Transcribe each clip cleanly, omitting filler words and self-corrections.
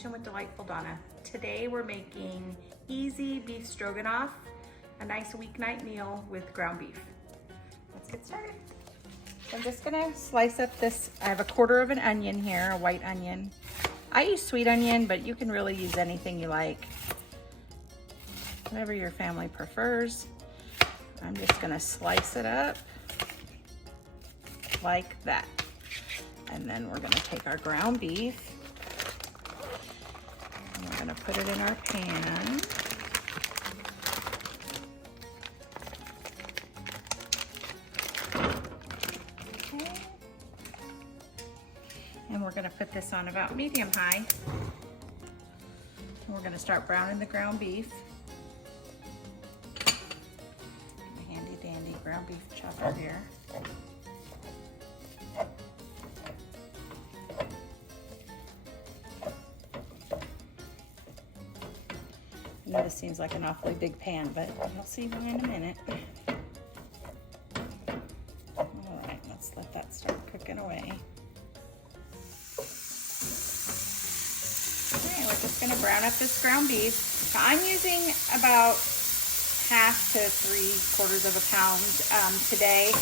Kitchen with Delightful Donna. Today we're making easy beef stroganoff, a nice weeknight meal with ground beef. Let's get started. I'm just gonna slice up this. I have a quarter of an onion here, a white onion. I use sweet onion, but you can really use anything you like. Whatever your family prefers. I'm just gonna slice it up like that. And then we're gonna take our ground beef and we're gonna put it in our pan. Okay. And we're gonna put this on about medium high. And we're gonna start browning the ground beef. A handy dandy ground beef chopper here. I know this seems like an awfully big pan, but you'll see why in a minute. All right, let's let that start cooking away. All right, we're just gonna brown up this ground beef. Now, I'm using about half to 3/4 of a pound today.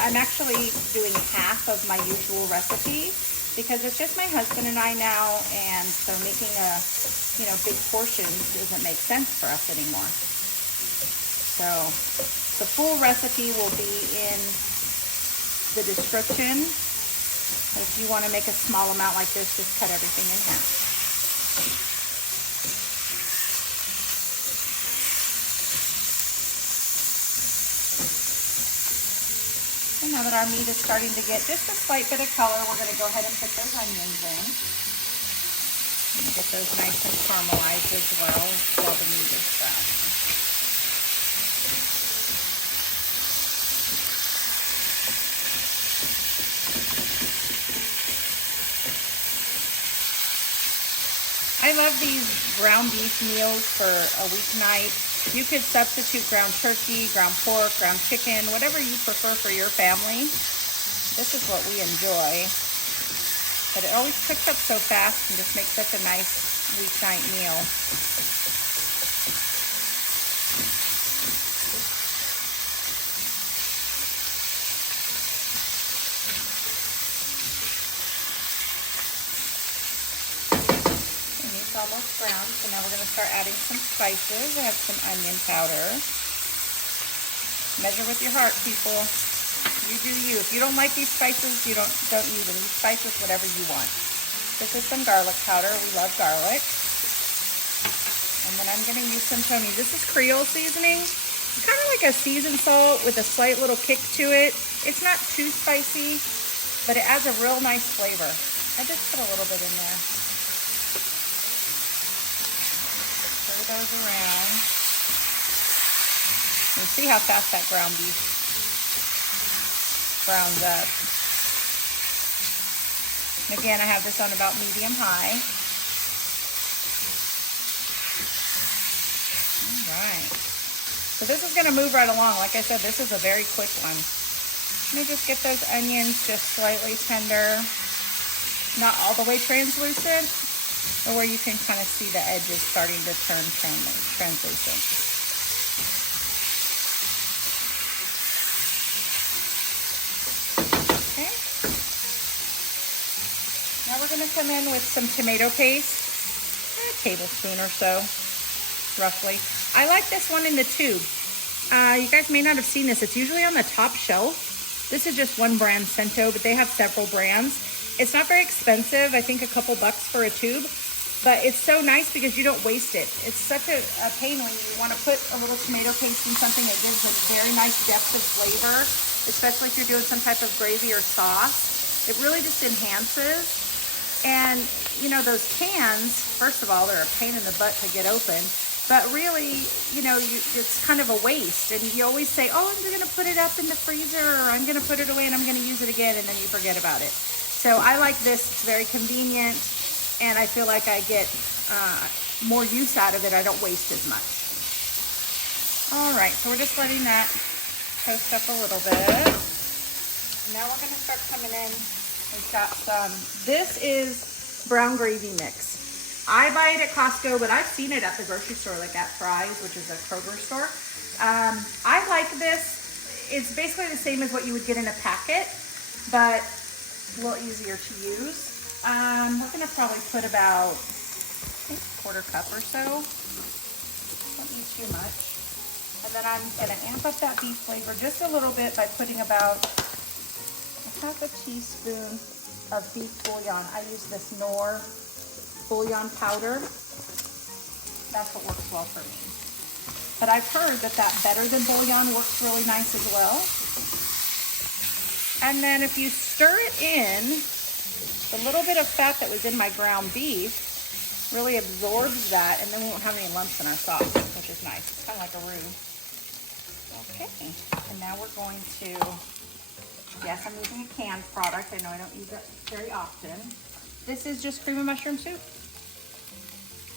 I'm actually doing half of my usual recipe because it's just my husband and I now, and so making a big portions doesn't make sense for us anymore. So the full recipe will be in the description. If you want to make a small amount like this, just cut everything in half. And now that our meat is starting to get just a slight bit of color, we're going to go ahead and put those onions in. And get those nice and caramelized as well while the meat is browning. I love these ground beef meals for a weeknight. You could substitute ground turkey, ground pork, ground chicken, whatever you prefer for your family. This is what we enjoy. But it always cooks up so fast and just makes such a nice weeknight meal. And it's almost brown, so now we're going to start adding some spices. I have some onion powder. Measure with your heart, people. You do you. If you don't like these spices, you don't use them. You spice with whatever you want. This is some garlic powder. We love garlic. And then I'm going to use some Tony. This is Creole seasoning. It's kind of like a seasoned salt with a slight little kick to it. It's not too spicy, but it adds a real nice flavor. I just put a little bit in there. Stir those around. You see how fast that ground beef browns up. And again, I have this on about medium high. All right. So this is going to move right along. Like I said, this is a very quick one. Let me just get those onions just slightly tender, not all the way translucent, but where you can kind of see the edges starting to turn translucent. Now we're going to come in with some tomato paste, a tablespoon or so, roughly. I like this one in the tube. You guys may not have seen this. It's usually on the top shelf. This is just one brand, Cento, but they have several brands. It's not very expensive. I think a couple bucks for a tube, but it's so nice because you don't waste it. It's such a pain when you want to put a little tomato paste in something that gives a very nice depth of flavor, especially if you're doing some type of gravy or sauce. It really just enhances. And those cans, first of all, they're a pain in the butt to get open, but really, it's kind of a waste. And you always say, oh, I'm going to put it up in the freezer, or I'm going to put it away and I'm going to use it again, and then you forget about it. So I like this. It's very convenient, and I feel like I get more use out of it. I don't waste as much. All right, so we're just letting that toast up a little bit. Now we're going to start coming in. We've got some, this is brown gravy mix. I buy it at Costco, but I've seen it at the grocery store, like at Fry's, which is a Kroger store. I like this. It's basically the same as what you would get in a packet, but a little easier to use. We're gonna probably put about, I think, a quarter cup or so. Don't need too much. And then I'm gonna amp up that beef flavor just a little bit by putting about a half a teaspoon of beef bouillon. I use this Knorr bullion powder. That's what works well for me. But I've heard that better than bouillon works really nice as well. And then if you stir it in, the little bit of fat that was in my ground beef really absorbs that, and then we won't have any lumps in our sauce, which is nice. It's kind of like a roux. Okay, and now we're going to, yes, I'm using a canned product. I know I don't use it very often. This is just cream of mushroom soup.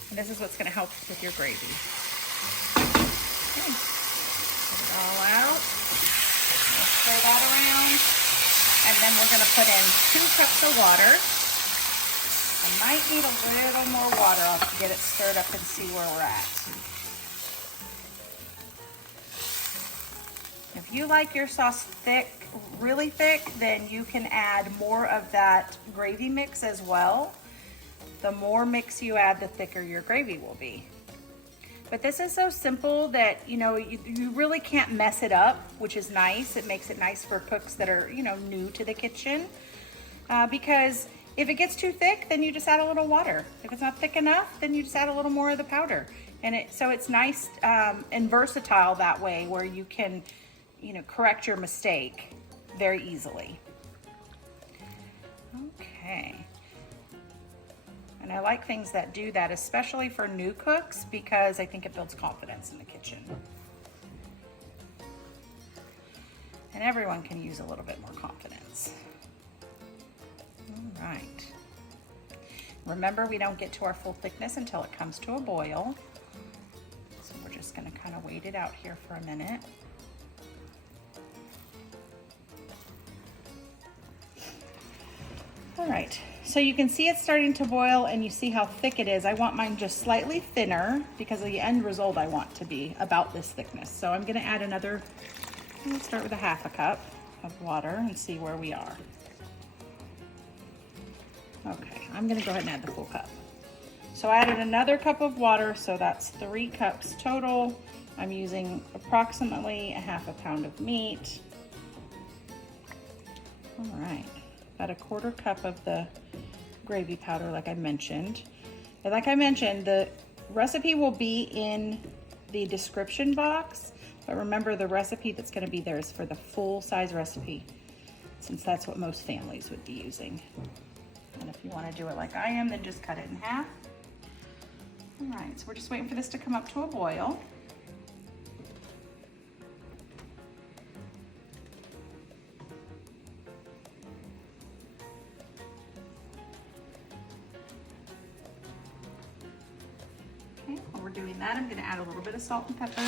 And this is what's gonna help with your gravy. Okay, put it all out. Stir that around. And then we're gonna put in 2 cups of water. I might need a little more water. I'll get it stirred up and see where we're at. If you like your sauce thick, really thick, then you can add more of that gravy mix as well. The more mix you add, the thicker your gravy will be. But this is so simple that, you know, you really can't mess it up, which is nice. It makes it nice for cooks that are, you know, new to the kitchen. Because if it gets too thick, then you just add a little water. If it's not thick enough, then you just add a little more of the powder. And so it's nice and versatile that way, where you can, you know, correct your mistake very easily. Okay. And I like things that do that, especially for new cooks, because I think it builds confidence in the kitchen. And everyone can use a little bit more confidence. All right. Remember, we don't get to our full thickness until it comes to a boil. So we're just gonna kind of wait it out here for a minute. All right, so you can see it's starting to boil and you see how thick it is. I want mine just slightly thinner because the end result I want to be about this thickness. So I'm gonna add another, let's start with a half a cup of water and see where we are. Okay, I'm gonna go ahead and add the full cup. So I added another cup of water, so that's 3 cups total. I'm using approximately a half a pound of meat. All right. About a quarter cup of the gravy powder, like I mentioned. And like I mentioned, the recipe will be in the description box, but remember, the recipe that's gonna be there is for the full size recipe, since that's what most families would be using. And if you wanna do it like I am, then just cut it in half. All right, so we're just waiting for this to come up to a boil. While we're doing that, I'm going to add a little bit of salt and pepper.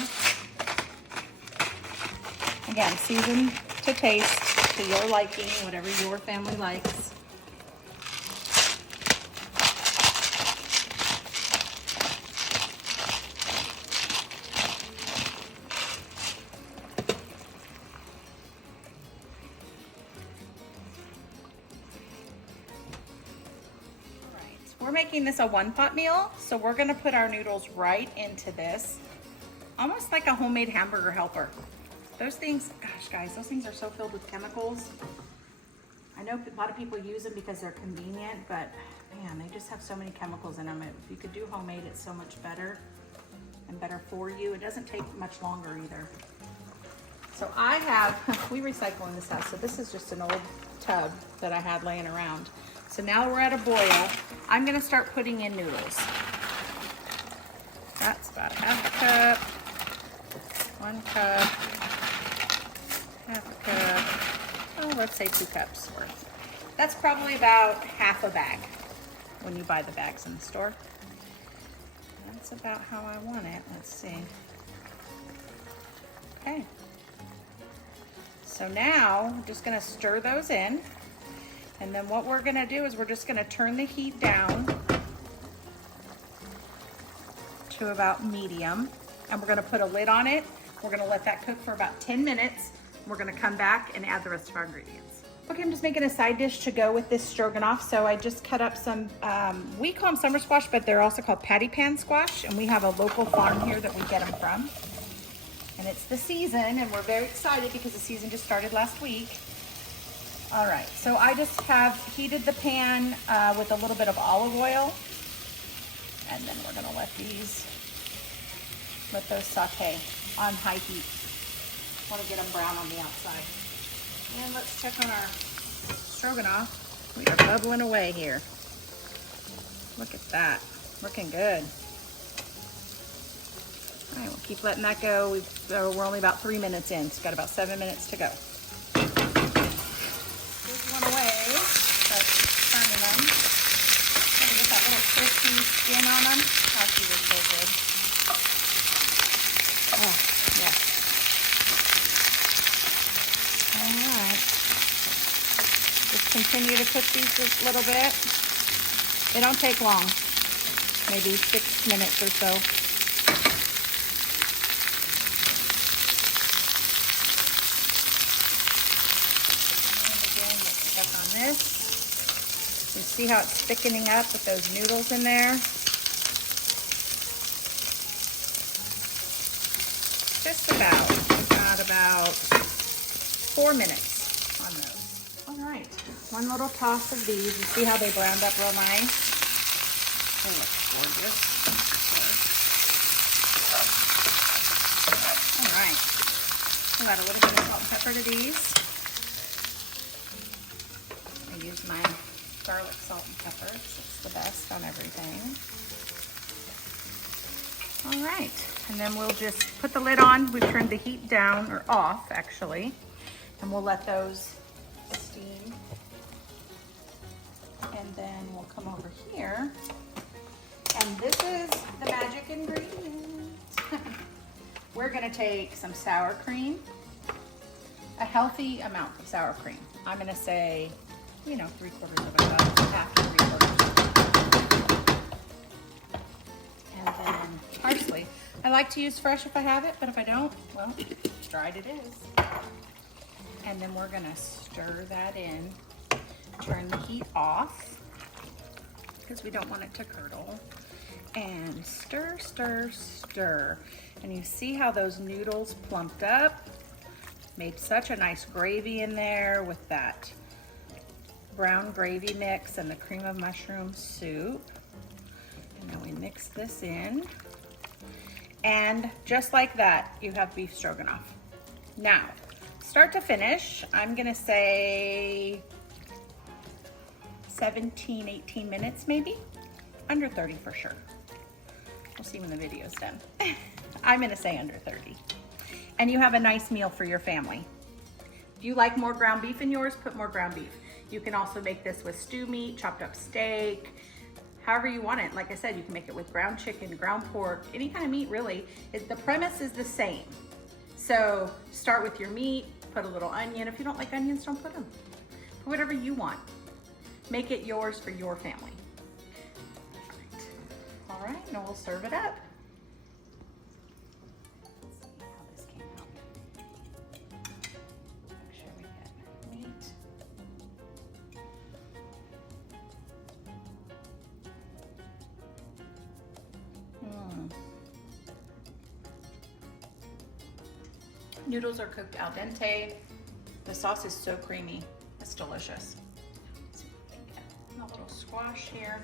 Again, season to taste, to your liking, whatever your family likes. We're making this a one-pot meal, so we're gonna put our noodles right into this, almost like a homemade hamburger helper. Those things, gosh guys, those things are so filled with chemicals. I know a lot of people use them because they're convenient, but man, they just have so many chemicals in them. If you could do homemade, it's so much better and better for you. It doesn't take much longer either. So I have, we recycle in this house, so this is just an old tub that I had laying around. So now we're at a boil. I'm gonna start putting in noodles. That's about half a cup, 1 cup, half a cup, oh, let's say 2 cups worth. That's probably about half a bag when you buy the bags in the store. That's about how I want it. Let's see. Okay. So now I'm just gonna stir those in. And then what we're gonna do is we're just gonna turn the heat down to about medium. And we're gonna put a lid on it. We're gonna let that cook for about 10 minutes. We're gonna come back and add the rest of our ingredients. Okay, I'm just making a side dish to go with this stroganoff. So I just cut up some, we call them summer squash, but they're also called patty pan squash. And we have a local farm here that we get them from. And it's the season, and we're very excited because the season just started last week. All right, so I just have heated the pan with a little bit of olive oil. And then we're gonna let those saute on high heat. Want to get them brown on the outside. And let's check on our stroganoff. We are bubbling away here. Look at that, looking good. All right, we'll keep letting that go. We're only about 3 minutes in, so got about 7 minutes to go. Here's one away, but turning them. Gonna get that little crispy skin on them. Oh, she was so good. Oh, yeah. All right. Just continue to cook these a little bit. They don't take long, maybe 6 minutes or so. On this. You see how it's thickening up with those noodles in there? Just about 4 minutes on those. All right, one little toss of these. You see how they browned up real nice? They look gorgeous. All right, I'll add a little bit of salt and pepper to these. I use my garlic salt and pepper. It's the best on everything. All right, and then we'll just put the lid on. We've turned the heat down, or off actually, and we'll let those steam. And then we'll come over here, and this is the magic ingredient. We're gonna take some sour cream, a healthy amount of sour cream. I'm gonna say, you know, 3/4 of a cup, half to 3/4. And then parsley. I like to use fresh if I have it, but if I don't, well, dried it is. And then we're gonna stir that in, turn the heat off, because we don't want it to curdle. And stir, stir, stir. And you see how those noodles plumped up? Made such a nice gravy in there with that brown gravy mix and the cream of mushroom soup. And then we mix this in. And just like that, you have beef stroganoff. Now, start to finish, I'm gonna say 17, 18 minutes maybe. Under 30 for sure. We'll see when the video's done. I'm gonna say under 30. And you have a nice meal for your family. If you like more ground beef in yours, put more ground beef. You can also make this with stew meat, chopped up steak, however you want it. Like I said, you can make it with ground chicken, ground pork, any kind of meat really. The premise is the same. So start with your meat, put a little onion. If you don't like onions, don't put them. Put whatever you want. Make it yours for your family. All right, now we'll serve it up. Noodles are cooked al dente. The sauce is so creamy. It's delicious. A little squash here.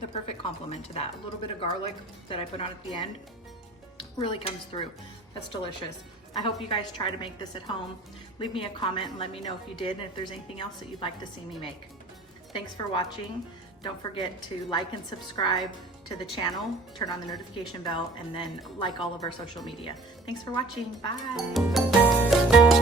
The perfect complement to that. A little bit of garlic that I put on at the end really comes through. That's delicious. I hope you guys try to make this at home. Leave me a comment and let me know if you did and if there's anything else that you'd like to see me make. Thanks for watching. Don't forget to like and subscribe to the channel, turn on the notification bell, and then like all of our social media. Thanks for watching. Bye.